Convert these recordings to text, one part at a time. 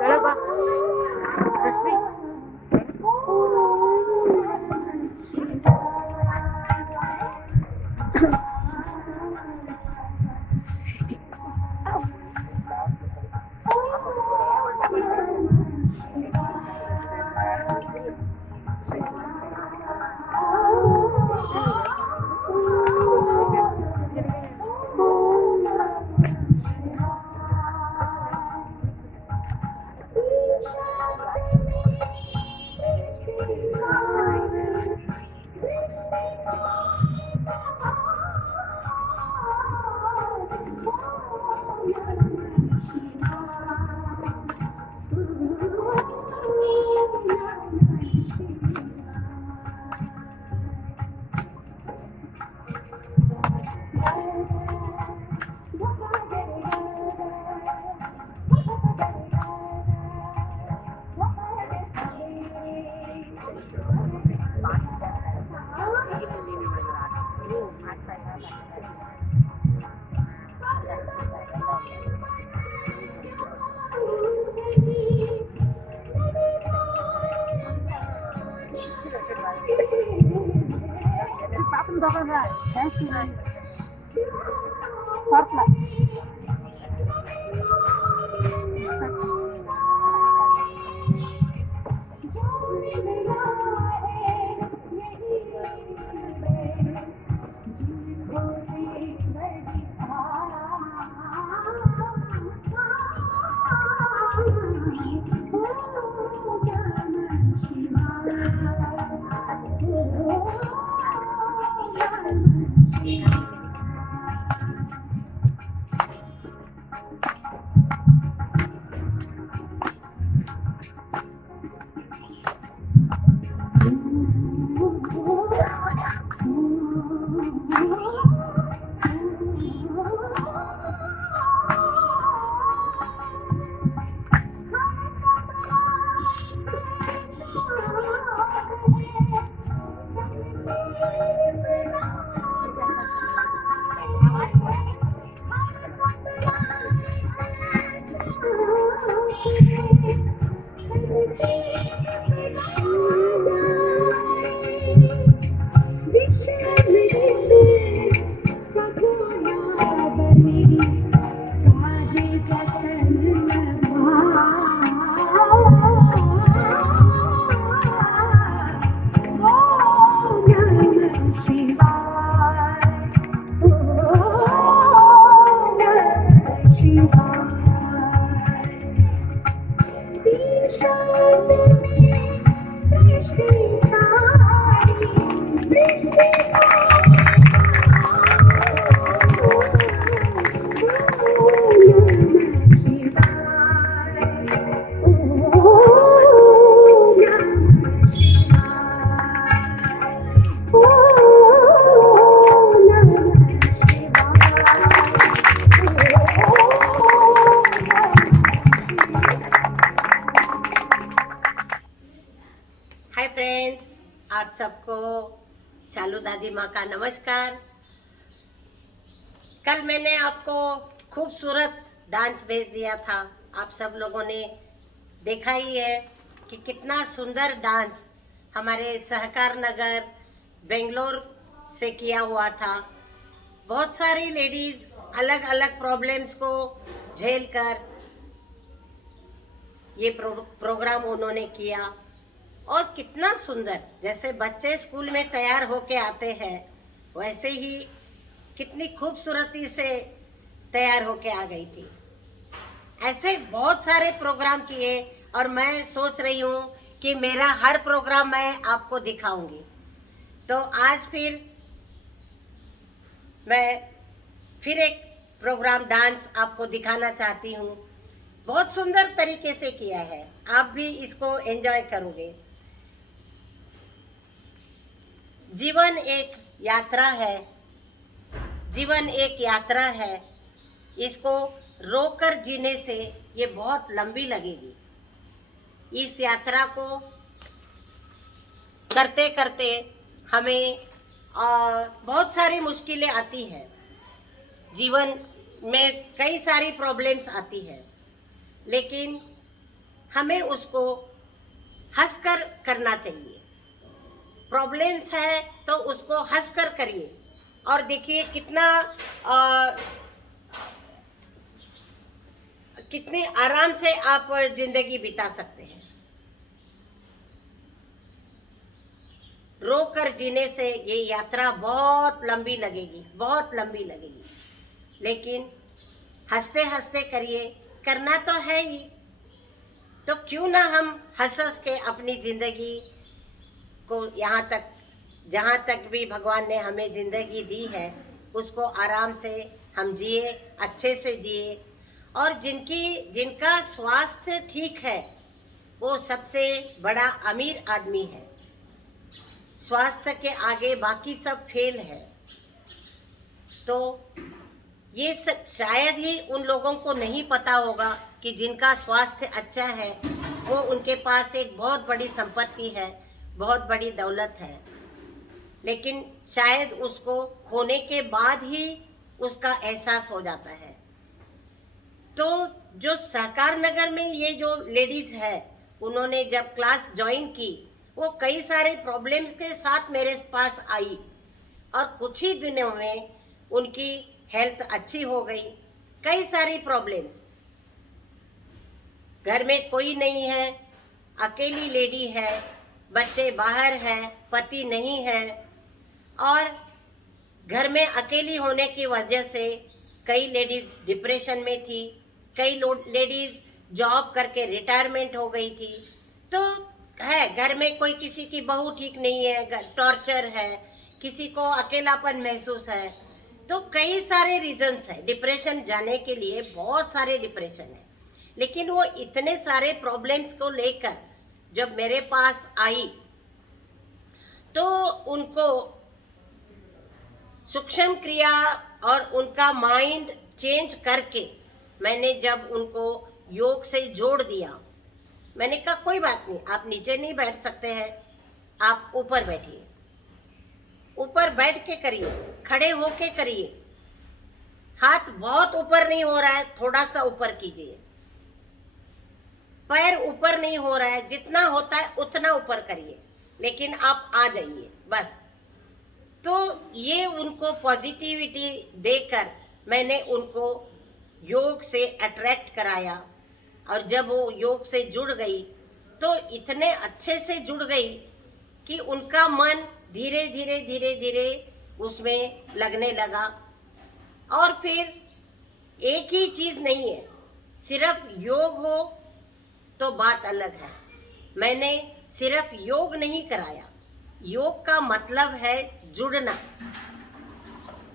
चलो बा रश्मि पापन बाबा ना thanks you for hi friends, आप सबको शालू दादी माँ का नमस्कार। कल मैंने आपको खूबसूरत डांस भेज दिया था। आप सब लोगों ने देखा ही है कि कितना सुंदर डांस हमारे सहकार नगर बेंगलोर से किया हुआ था। बहुत सारी लेडीज अलग अलग प्रॉब्लम्स को झेल कर ये प्रोग्राम उन्होंने किया और कितना सुंदर, जैसे बच्चे स्कूल में तैयार होके आते हैं वैसे ही कितनी खूबसूरती से तैयार होके आ गई थी। ऐसे बहुत सारे प्रोग्राम किए और मैं सोच रही हूँ कि मेरा हर प्रोग्राम मैं आपको दिखाऊंगी। तो आज मैं फिर एक प्रोग्राम डांस आपको दिखाना चाहती हूँ। बहुत सुंदर तरीके से किया है, आप भी इसको एंजॉय करोगे। जीवन एक यात्रा है, जीवन एक यात्रा है। इसको रोकर जीने से ये बहुत लंबी लगेगी। इस यात्रा को करते करते हमें बहुत सारी मुश्किलें आती हैं। जीवन में कई सारी प्रॉब्लम्स आती है, लेकिन हमें उसको हंसकर करना चाहिए। प्रॉब्लम्स है तो उसको हंसकर करिए और देखिए कितने आराम से आप जिंदगी बिता सकते हैं। रो कर जीने से ये यात्रा बहुत लंबी लगेगी, बहुत लंबी लगेगी, लेकिन हंसते हंसते करिए, करना तो है ही। तो क्यों ना हम हंस हंस के अपनी जिंदगी को यहाँ तक, जहाँ तक भी भगवान ने हमें जिंदगी दी है, उसको आराम से हम जिए, अच्छे से जिए। और जिनका स्वास्थ्य ठीक है वो सबसे बड़ा अमीर आदमी है। स्वास्थ्य के आगे बाकी सब फेल है। तो ये शायद ही उन लोगों को नहीं पता होगा कि जिनका स्वास्थ्य अच्छा है वो उनके पास एक बहुत बड़ी संपत्ति है, बहुत बड़ी दौलत है, लेकिन शायद उसको खोने के बाद ही उसका एहसास हो जाता है। तो जो सहकार नगर में ये जो लेडीज है, उन्होंने जब क्लास ज्वाइन की, वो कई सारे प्रॉब्लम्स के साथ मेरे पास आई और कुछ ही दिनों में उनकी हेल्थ अच्छी हो गई। कई सारी प्रॉब्लम्स, घर में कोई नहीं है, अकेली लेडी है, बच्चे बाहर हैं, पति नहीं है, और घर में अकेली होने की वजह से कई लेडीज डिप्रेशन में थी, कई लेडीज जॉब करके रिटायरमेंट हो गई थी। तो है, घर में कोई किसी की बहू ठीक नहीं है, टॉर्चर है, किसी को अकेलापन महसूस है। तो कई सारे रीजंस है डिप्रेशन जाने के लिए, बहुत सारे डिप्रेशन है। लेकिन वो इतने सारे प्रॉब्लम्स को लेकर जब मेरे पास आई तो उनको सूक्ष्म क्रिया और उनका माइंड चेंज करके मैंने जब उनको योग से जोड़ दिया, मैंने कहा कोई बात नहीं, आप नीचे नहीं बैठ सकते हैं, आप ऊपर बैठिए, ऊपर बैठ के करिए, खड़े होके करिए, हाथ बहुत ऊपर नहीं हो रहा है, थोड़ा सा ऊपर कीजिए, पैर ऊपर नहीं हो रहा है, जितना होता है उतना ऊपर करिए, लेकिन आप आ जाइए बस। तो ये उनको पॉजिटिविटी देकर मैंने उनको योग से अट्रैक्ट कराया, और जब वो योग से जुड़ गई तो इतने अच्छे से जुड़ गई कि उनका मन धीरे धीरे धीरे धीरे उसमें लगने लगा। और फिर एक ही चीज़ नहीं है, सिर्फ योग हो तो बात अलग है। मैंने सिर्फ योग नहीं कराया, योग का मतलब है जुड़ना,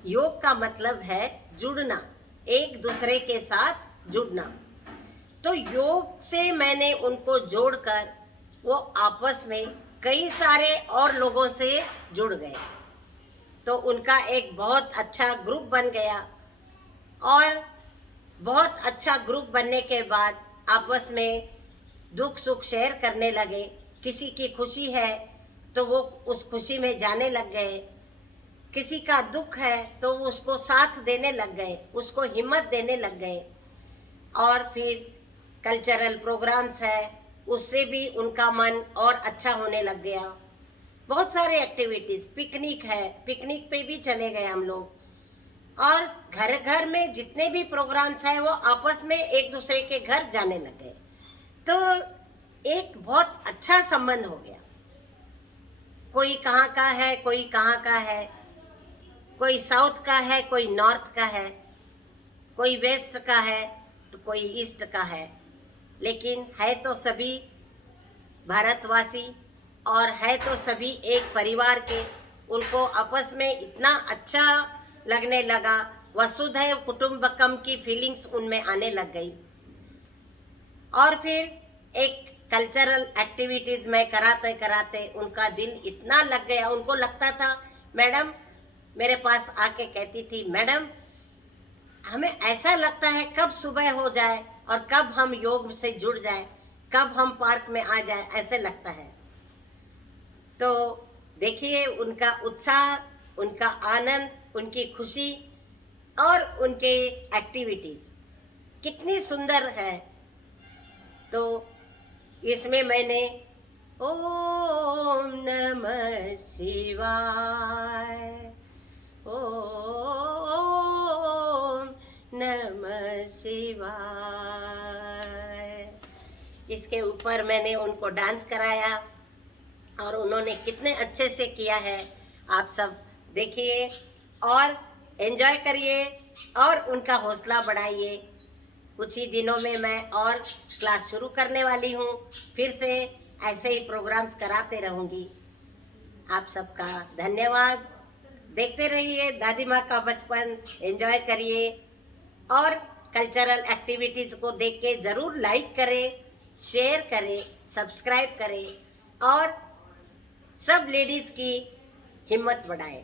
योग का मतलब है जुड़ना, एक दूसरे के साथ जुड़ना। तो योग से मैंने उनको जोड़कर वो आपस में कई सारे और लोगों से जुड़ गए, तो उनका एक बहुत अच्छा ग्रुप बन गया। और बहुत अच्छा ग्रुप बनने के बाद आपस में दुख सुख शेयर करने लगे। किसी की खुशी है तो वो उस खुशी में जाने लग गए, किसी का दुख है तो उसको साथ देने लग गए, उसको हिम्मत देने लग गए। और फिर कल्चरल प्रोग्राम्स है, उससे भी उनका मन और अच्छा होने लग गया। बहुत सारे एक्टिविटीज़, पिकनिक है, पिकनिक पे भी चले गए हम लोग। और घर घर में जितने भी प्रोग्राम्स हैं वो आपस में एक दूसरे के घर जाने लग गए। तो एक बहुत अच्छा संबंध हो गया। कोई कहाँ का है, कोई कहाँ का है, कोई साउथ का है, कोई नॉर्थ का है, कोई वेस्ट का है तो कोई ईस्ट का है, लेकिन है तो सभी भारतवासी और है तो सभी एक परिवार के। उनको आपस में इतना अच्छा लगने लगा, वसुधैव कुटुंबकम की फीलिंग्स उनमें आने लग गई। और फिर एक कल्चरल एक्टिविटीज़ में कराते कराते उनका दिल इतना लग गया, उनको लगता था, मैडम मेरे पास आके कहती थी, मैडम हमें ऐसा लगता है कब सुबह हो जाए और कब हम योग से जुड़ जाए, कब हम पार्क में आ जाए, ऐसे लगता है। तो देखिए उनका उत्साह, उनका आनंद, उनकी खुशी और उनके एक्टिविटीज कितनी सुंदर है। तो इसमें मैंने ओम नमः शिवाय, ओम नमः शिवाय, इसके ऊपर मैंने उनको डांस कराया और उन्होंने कितने अच्छे से किया है। आप सब देखिए और एंजॉय करिए और उनका हौसला बढ़ाइए। कुछ ही दिनों में मैं और क्लास शुरू करने वाली हूँ, फिर से ऐसे ही प्रोग्राम्स कराते रहूँगी। आप सबका धन्यवाद। देखते रहिए दादी माँ का बचपन, एंजॉय करिए और कल्चरल एक्टिविटीज़ को देख के ज़रूर लाइक करें, शेयर करें, सब्सक्राइब करें और सब लेडीज़ की हिम्मत बढ़ाएं।